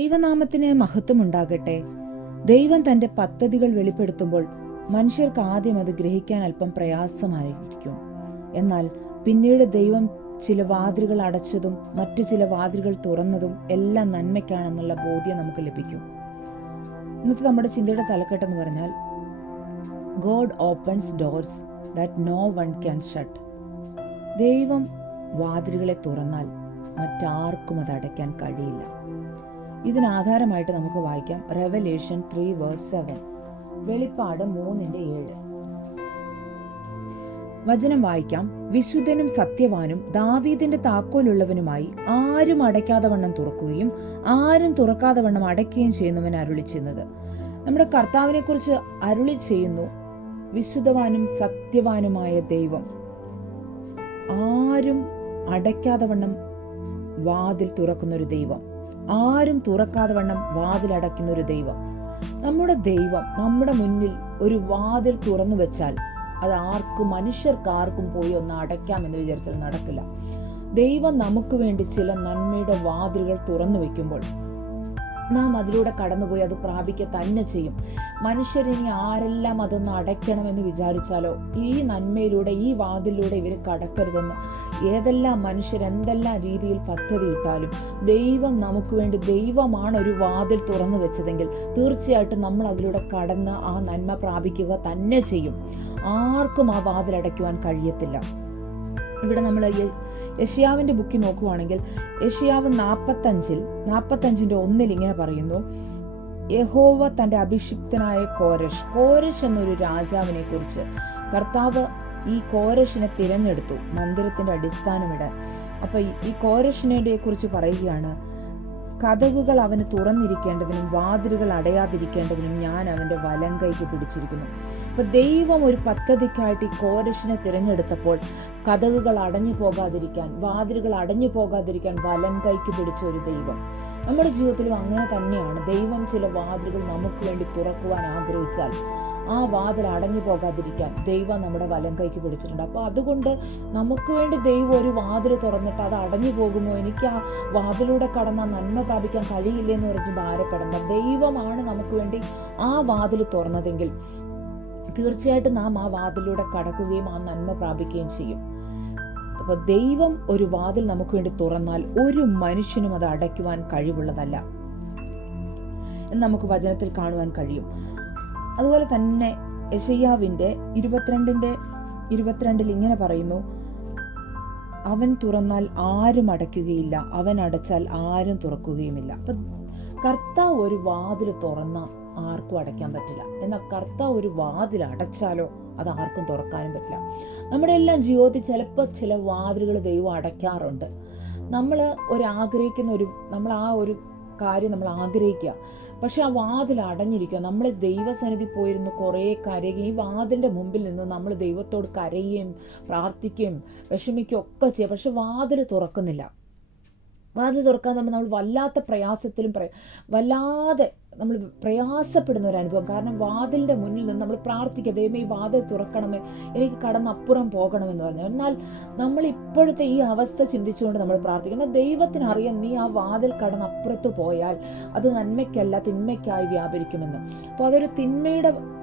ദൈവനാമത്തിന് മഹത്വമുണ്ടാകട്ടെ. ദൈവം തന്റെ പദ്ധതികൾ വെളിപ്പെടുത്തുമ്പോൾ മനുഷ്യർക്ക് ആദ്യം അത് ഗ്രഹിക്കാൻ അല്പം പ്രയാസമായിരിക്കും. എന്നാൽ പിന്നീട് ദൈവം ചില വാതിലുകൾ അടച്ചതും മറ്റു ചില വാതിലുകൾ തുറന്നതും എല്ലാം നന്മയ്ക്കാണെന്നുള്ള ബോധ്യം നമുക്ക് ലഭിക്കും. ഇന്നത്തെ നമ്മുടെ ചിന്തയുടെ തലക്കെട്ടെന്ന് പറഞ്ഞാൽ God opens doors that no one can shut. ദൈവം വാതിലുകളെ തുറന്നാൽ മറ്റാർക്കും അത് അടയ്ക്കാൻ കഴിയില്ല. ഇതിനാധാരമായിട്ട് നമുക്ക് വായിക്കാം റെവലേഷൻ 3:7, വെളിപ്പാട് 3:7. വചനം വായിക്കാം. വിശുദ്ധനും സത്യവാനും ദാവീദിന്റെ താക്കോലുള്ളവനുമായി ആരും അടയ്ക്കാതെ വണ്ണം തുറക്കുകയും ആരും തുറക്കാതെ വണ്ണം അടയ്ക്കുകയും ചെയ്യുന്നവൻ അരുളി ചെയ്യുന്നത്. നമ്മുടെ കർത്താവിനെ കുറിച്ച് അരുളി ചെയ്യുന്നു, വിശുദ്ധവാനും സത്യവാനുമായ ദൈവം ആരും അടയ്ക്കാതെ വണ്ണം വാതിൽ തുറക്കുന്നൊരു ദൈവം, ആരും തുറക്കാതെ വണ്ണം വാതിൽ അടയ്ക്കുന്ന ഒരു ദൈവം. നമ്മുടെ ദൈവം നമ്മുടെ മുന്നിൽ ഒരു വാതിൽ തുറന്നു വെച്ചാൽ അത് മനുഷ്യർക്കാർക്കും പോയി ഒന്ന് അടയ്ക്കാമെന്ന് വിചാരിച്ചാൽ നടക്കില്ല. ദൈവം നമുക്ക് വേണ്ടി ചില നന്മയുടെ വാതിലുകൾ തുറന്നു വെക്കുമ്പോൾ നാം അതിലൂടെ കടന്നുപോയി അത് പ്രാപിക്കുക തന്നെ ചെയ്യും. മനുഷ്യരിനി ആരെല്ലാം അതൊന്ന് അടയ്ക്കണമെന്ന് വിചാരിച്ചാലോ ഈ നന്മയിലൂടെ ഈ വാതിലൂടെ ഇവർ കടക്കരുതെന്ന് ഏതെല്ലാം മനുഷ്യർ എന്തെല്ലാം രീതിയിൽ പദ്ധതി ഇട്ടാലും ദൈവം നമുക്ക് വേണ്ടി ദൈവമാണ് ഒരു വാതിൽ തുറന്നു വെച്ചതെങ്കിൽ തീർച്ചയായിട്ടും നമ്മൾ അതിലൂടെ കടന്ന് ആ നന്മ പ്രാപിക്കുക തന്നെ ചെയ്യും. ആർക്കും ആ വാതിൽ അടയ്ക്കുവാൻ കഴിയത്തില്ല. ഇവിടെ നമ്മൾ യെശയ്യാവിന്റെ ബുക്കിൽ നോക്കുവാണെങ്കിൽ യെശയ്യാവ് 45:1 ഇങ്ങനെ പറയുന്നു, യഹോവ തന്റെ അഭിഷിക്തനായ കോരഷ് എന്നൊരു രാജാവിനെ കുറിച്ച് കർത്താവ് ഈ കോരഷിനെ തിരഞ്ഞെടുത്തു മന്ദിരത്തിന്റെ അടിസ്ഥാനമിടാൻ. അപ്പൊ ഈ കോരഷിനെ കുറിച്ച് പറയുകയാണ്, കതകുകൾ അവന് തുറന്നിരിക്കേണ്ടതിനും വാതിലുകൾ അടയാതിരിക്കേണ്ടതിനും ഞാൻ അവന്റെ വലം കൈക്ക് പിടിച്ചിരിക്കുന്നു. അപ്പൊ ദൈവം ഒരു പദ്ധതിക്കായിട്ട് ഈ കോരഷിനെ തിരഞ്ഞെടുത്തപ്പോൾ കതകുകൾ അടഞ്ഞു പോകാതിരിക്കാൻ, വാതിലുകൾ അടഞ്ഞു പോകാതിരിക്കാൻ വലം കൈക്ക് പിടിച്ച ഒരു ദൈവം. നമ്മുടെ ജീവിതത്തിലും അങ്ങനെ തന്നെയാണ്. ദൈവം ചില വാതിലുകൾ നമുക്ക് വേണ്ടി തുറക്കുവാൻ ആഗ്രഹിച്ചാൽ ആ വാതിൽ അടഞ്ഞു പോകാതിരിക്കാൻ ദൈവം നമ്മുടെ വലം കൈക്ക് പിടിച്ചിട്ടുണ്ട്. അപ്പൊ അതുകൊണ്ട് നമുക്ക് വേണ്ടി ദൈവം ഒരു വാതിൽ തുറന്നിട്ട് അത് അടഞ്ഞു പോകുമോ, എനിക്ക് ആ വാതിലൂടെ കടന്ന നന്മ പ്രാപിക്കാൻ കഴിയില്ലെന്ന് പറഞ്ഞ് ഭാരപ്പെടേണ്ട. ദൈവമാണ് നമുക്ക് വേണ്ടി ആ വാതിൽ തുറന്നതെങ്കിൽ തീർച്ചയായിട്ടും നാം ആ വാതിലൂടെ കടക്കുകയും ആ നന്മ പ്രാപിക്കുകയും ചെയ്യും. അപ്പൊ ദൈവം ഒരു വാതിൽ നമുക്ക് വേണ്ടി തുറന്നാൽ ഒരു മനുഷ്യനും അത് അടയ്ക്കുവാൻ കഴിവുള്ളതല്ല എന്ന് നമുക്ക് വചനത്തിൽ കാണുവാൻ കഴിയും. അതുപോലെ തന്നെ യെശയ്യാവിന്റെ 22:22 ഇങ്ങനെ പറയുന്നു, അവൻ തുറന്നാൽ ആരും അടയ്ക്കുകയില്ല, അവൻ അടച്ചാൽ ആരും തുറക്കുകയുമില്ല. അപ്പൊ കർത്താവ് ഒരു വാതിൽ തുറന്ന ആർക്കും അടയ്ക്കാൻ പറ്റില്ല. എന്നാൽ കർത്താവ് ഒരു വാതിൽ അടച്ചാലോ അത് ആർക്കും തുറക്കാനും പറ്റില്ല. നമ്മുടെ എല്ലാം ജീവിതത്തിൽ ചിലപ്പോൾ ചില വാതിലുകൾ ദൈവം അടയ്ക്കാറുണ്ട്. നമ്മൾ നമ്മൾ ആ ഒരു കാര്യം നമ്മൾ ആഗ്രഹിക്കുക, പക്ഷെ ആ വാതിൽ അടഞ്ഞിരിക്കുക. നമ്മൾ ദൈവസന്നിധി പോയിരുന്ന് കുറേ കരയുകയും ഈ വാതിലിന്റെ മുമ്പിൽ നിന്ന് നമ്മൾ ദൈവത്തോട് കരയുകയും പ്രാർത്ഥിക്കുകയും വിഷമിക്കുകയും ഒക്കെ ചെയ്യുക, പക്ഷെ വാതിൽ തുറക്കുന്നില്ല. വാതിൽ തുറക്കാൻ നമ്മൾ വല്ലാത്ത പ്രയാസത്തിലും വല്ലാതെ നമ്മൾ പ്രയാസപ്പെടുന്ന ഒരു അനുഭവം. കാരണം വാതിലിന്റെ മുന്നിൽ നിന്ന് നമ്മൾ പ്രാർത്ഥിക്കുക, ദൈവമേ ഈ വാതിൽ തുറക്കണമേ, എനിക്ക് കടന്നപ്പുറം പോകണമെന്ന് പറഞ്ഞു. എന്നാൽ നമ്മൾ ഇപ്പോഴത്തെ ഈ അവസ്ഥ ചിന്തിച്ചുകൊണ്ട് നമ്മൾ പ്രാർത്ഥിക്കുന്ന ദൈവത്തിനറിയാം നീ ആ വാതിൽ കടന്നപ്പുറത്ത് പോയാൽ അത് നന്മയ്ക്കല്ല തിന്മയ്ക്കായി വ്യാപരിക്കുമെന്ന്. അപ്പോൾ അതൊരു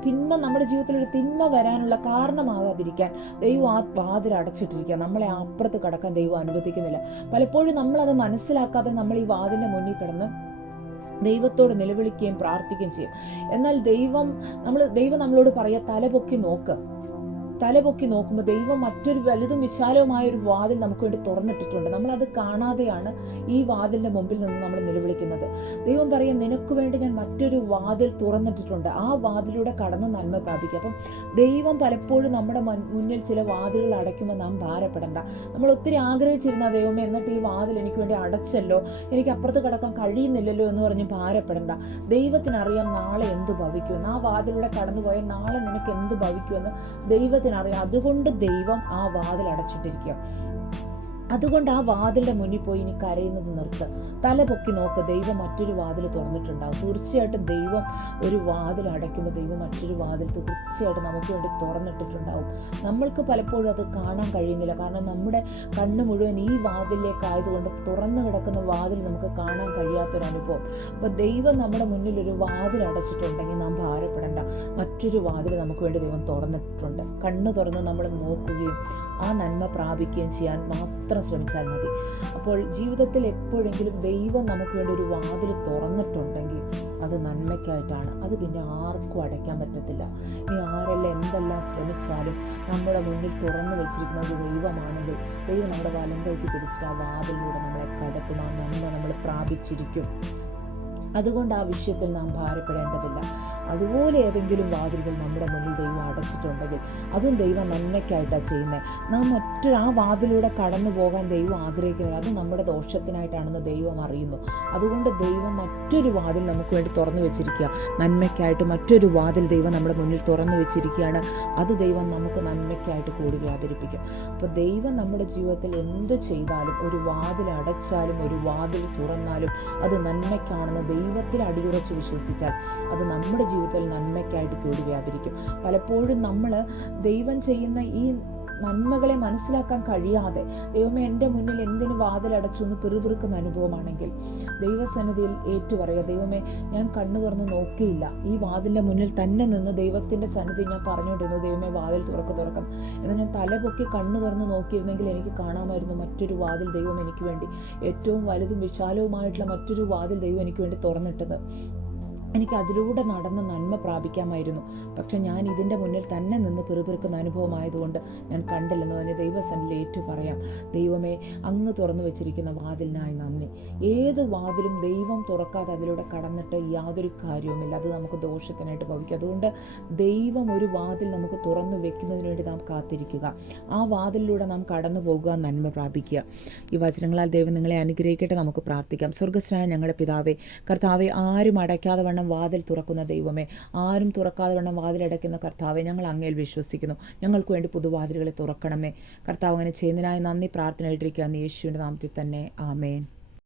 തിന്മ നമ്മുടെ ജീവിതത്തിൽ ഒരു തിന്മ വരാനുള്ള കാരണമാകാതിരിക്കാൻ ദൈവം ആ വാതിൽ അടച്ചിട്ടിരിക്കുക. നമ്മളെ അപ്പുറത്ത് കടക്കാൻ ദൈവം അനുവദിക്കുന്നില്ല. പലപ്പോഴും നമ്മളത് മനസ്സിലാക്കാതെ നമ്മൾ ഈ വാതിലിന്റെ മുന്നിൽ കിടന്ന് ദൈവത്തോട് നിലവിളിക്കുകയും പ്രാർത്ഥിക്കുകയും ചെയ്യും. എന്നാൽ ദൈവം നമ്മളോട് പറയാ തലപൊക്കി നോക്കുമ്പോൾ ദൈവം മറ്റൊരു വലുതും വിശാലവുമായ ഒരു വാതിൽ നമുക്ക് വേണ്ടി തുറന്നിട്ടിട്ടുണ്ട്. നമ്മൾ അത് കാണാതെയാണ് ഈ വാതിലിന്റെ മുമ്പിൽ നിന്ന് നമ്മൾ നിലവിളിക്കുന്നത്. ദൈവം പറയാം, നിനക്ക് വേണ്ടി ഞാൻ മറ്റൊരു വാതിൽ തുറന്നിട്ടിട്ടുണ്ട്, ആ വാതിലൂടെ കടന്ന് നന്മ പ്രാപിക്കുക. അപ്പം ദൈവം പലപ്പോഴും നമ്മുടെ മുന്നിൽ ചില വാതിലുകൾ അടയ്ക്കുമ്പോൾ നാം ഭാരപ്പെടേണ്ട. നമ്മൾ ഒത്തിരി ആഗ്രഹിച്ചിരുന്ന ദൈവമേ എന്നിട്ട് ഈ വാതിൽ എനിക്ക് വേണ്ടി അടച്ചല്ലോ, എനിക്ക് അപ്പുറത്ത് കടക്കാൻ കഴിയുന്നില്ലല്ലോ എന്ന് പറഞ്ഞ് ഭാരപ്പെടേണ്ട. ദൈവത്തിനറിയാം നാളെ എന്ത് ഭവിക്കുമെന്ന്. ആ വാതിലൂടെ കടന്നുപോയാൽ നാളെ നിനക്ക് എന്ത് ഭവിക്കുമെന്ന് ദൈവത്തിനറിയാം. അതുകൊണ്ട് ദൈവം ആ വാതിൽ അടച്ചിട്ടിരിക്കുക. അതുകൊണ്ട് ആ വാതിലിന്റെ മുന്നിൽ പോയി ഇനി കരയുന്നത് നിർത്ത്, തല പൊക്കി നോക്ക്, ദൈവം മറ്റൊരു വാതിൽ തുറന്നിട്ടുണ്ടാവും. തീർച്ചയായിട്ടും ദൈവം ഒരു വാതിൽ അടയ്ക്കുമ്പോൾ ദൈവം മറ്റൊരു വാതിൽ തീർച്ചയായിട്ടും നമുക്ക് വേണ്ടി തുറന്നിട്ടിട്ടുണ്ടാവും. നമ്മൾക്ക് പലപ്പോഴും അത് കാണാൻ കഴിയുന്നില്ല, കാരണം നമ്മുടെ കണ്ണ് മുഴുവൻ ഈ വാതിലേക്കായതുകൊണ്ട് തുറന്നു കിടക്കുന്ന വാതിൽ നമുക്ക് കാണാൻ കഴിയാത്തൊരനുഭവം. അപ്പോൾ ദൈവം നമ്മുടെ മുന്നിൽ ഒരു വാതിൽ അടച്ചിട്ടുണ്ടെങ്കിൽ നാം ഭാരപ്പെടേണ്ട, മറ്റൊരു വാതിൽ നമുക്ക് വേണ്ടി ദൈവം തുറന്നിട്ടുണ്ട്. കണ്ണ് തുറന്ന് നമ്മൾ നോക്കുകയും ആ നന്മ പ്രാപിക്കുകയും ചെയ്യാൻ മാത്രം ശ്രമിച്ചാൽ മതി. അപ്പോൾ ജീവിതത്തിൽ എപ്പോഴെങ്കിലും ദൈവം നമുക്ക് വേണ്ടി ഒരു വാതിൽ തുറന്നിട്ടുണ്ടെങ്കിൽ അത് നന്മയ്ക്കായിട്ടാണ്. അത് പിന്നെ ആർക്കും അടയ്ക്കാൻ പറ്റത്തില്ല. ഇനി ആരെല്ലാം എന്തെല്ലാം ശ്രമിച്ചാലും നമ്മുടെ മുന്നിൽ തുറന്നു വെച്ചിരിക്കുന്ന ഒരു ദൈവമാണെങ്കിൽ ദൈവം നമ്മുടെ വലം കൈക്ക് പിടിച്ചിട്ട് ആ വാതിലൂടെ നമ്മളെ കടത്തും, ആ നന്മ നമ്മൾ പ്രാപിച്ചിരിക്കും. അതുകൊണ്ട് ആ വിഷയത്തിൽ നാം ഭാരപ്പെടേണ്ടതില്ല. അതുപോലെ ഏതെങ്കിലും വാതിലുകൾ നമ്മുടെ മുന്നിൽ ദൈവം അടച്ചിട്ടുണ്ടെങ്കിൽ അതും ദൈവം നന്മയ്ക്കായിട്ടാണ് ചെയ്യുന്നത്. നാം ആ വാതിലൂടെ കടന്നു പോകാൻ ദൈവം ആഗ്രഹിക്കുന്നത് അത് നമ്മുടെ ദോഷത്തിനായിട്ടാണെന്ന് ദൈവം അറിയുന്നു. അതുകൊണ്ട് ദൈവം മറ്റൊരു വാതിൽ നമുക്ക് വേണ്ടി തുറന്നു വെച്ചിരിക്കുക, നന്മയ്ക്കായിട്ട് മറ്റൊരു വാതിൽ ദൈവം നമ്മുടെ മുന്നിൽ തുറന്നു വെച്ചിരിക്കുകയാണ്. അത് ദൈവം നമുക്ക് നന്മയ്ക്കായിട്ട് കൂടി വ്യാപരിപ്പിക്കും. അപ്പോൾ ദൈവം നമ്മുടെ ജീവിതത്തിൽ എന്ത് ചെയ്താലും, ഒരു വാതിൽ അടച്ചാലും ഒരു വാതിൽ തുറന്നാലും അത് നന്മയ്ക്കാണെന്ന് ദൈവത്തിൽ അടിയുറച്ച് വിശ്വസിച്ചാൽ അത് നമ്മുടെ ജീവിതത്തിൽ നന്മയ്ക്കായിട്ട് കൂടി വ്യാപരിക്കും. പലപ്പോഴും നമ്മൾ ദൈവം ചെയ്യുന്ന ഈ നന്മകളെ മനസ്സിലാക്കാൻ കഴിയാതെ ദൈവമേ എൻ്റെ മുന്നിൽ എന്തിനു വാതിലടച്ചു എന്ന് പിറുപിറുക്കുന്ന അനുഭവമാണെങ്കിൽ ദൈവസന്നിധിയിൽ ഏറ്റുപറയുക, ദൈവമേ ഞാൻ കണ്ണു തുറന്ന് നോക്കിയില്ല, ഈ വാതിലിൻ്റെ മുന്നിൽ തന്നെ നിന്ന് ദൈവത്തിൻ്റെ സന്നിധി ഞാൻ പറഞ്ഞുകൊണ്ടിരുന്നു, ദൈവമേ വാതിൽ തുറക്കണം എന്നാൽ ഞാൻ തലപൊക്കി കണ്ണു തുറന്ന് നോക്കിയിരുന്നെങ്കിൽ എനിക്ക് കാണാമായിരുന്നു മറ്റൊരു വാതിൽ ദൈവം എനിക്ക് വേണ്ടി, ഏറ്റവും വലുതും വിശാലവുമായിട്ടുള്ള മറ്റൊരു വാതിൽ ദൈവം എനിക്ക് വേണ്ടി തുറന്നിട്ടത്. എനിക്ക് അതിലൂടെ നടന്ന് നന്മ പ്രാപിക്കാമായിരുന്നു. പക്ഷെ ഞാൻ ഇതിൻ്റെ മുന്നിൽ തന്നെ നിന്ന് പിറുപിറുക്കുന്ന അനുഭവമായതുകൊണ്ട് ഞാൻ കണ്ടില്ലെന്ന് പറഞ്ഞ് ദൈവസന്നിധിയിൽ ഏറ്റു പറയാം, ദൈവമേ അങ്ങ് തുറന്നു വെച്ചിരിക്കുന്ന വാതിലിനായി നന്ദി. ഏത് വാതിലും ദൈവം തുറക്കാതെ അതിലൂടെ കടന്നിട്ട് യാതൊരു കാര്യവുമില്ല, അത് നമുക്ക് ദോഷത്തിനായിട്ട് ഭവിക്കും. അതുകൊണ്ട് ദൈവം ഒരു വാതിൽ നമുക്ക് തുറന്നു വെക്കുന്നതിന് വേണ്ടി നാം കാത്തിരിക്കുക, ആ വാതിലിലൂടെ നാം കടന്നു പോകുക, നന്മ പ്രാപിക്കുക. ഈ വചനങ്ങളാൽ ദൈവം നിങ്ങളെ അനുഗ്രഹിക്കട്ടെ. നമുക്ക് പ്രാർത്ഥിക്കാം. സ്വർഗ്ഗസ്ഥനായ ഞങ്ങളുടെ പിതാവേ, കർത്താവെ, ആരും അടയ്ക്കാതെ വാതിൽ തുറക്കുന്ന ദൈവമേ, ആരും തുറക്കാതെ വണ്ണം വാതിലടയ്ക്കുന്ന കർത്താവെ, ഞങ്ങൾ അങ്ങയിൽ വിശ്വസിക്കുന്നു. ഞങ്ങൾക്ക് വേണ്ടി പുതുവാതിലുകളെ തുറക്കണമേ കർത്താവ്. അങ്ങനെ ചെയ്യുന്നതിനായി നന്ദി പ്രാർത്ഥന ഇട്ടിരിക്കുക യേശുവിൻ്റെ നാമത്തിൽ തന്നെ. ആമേൻ.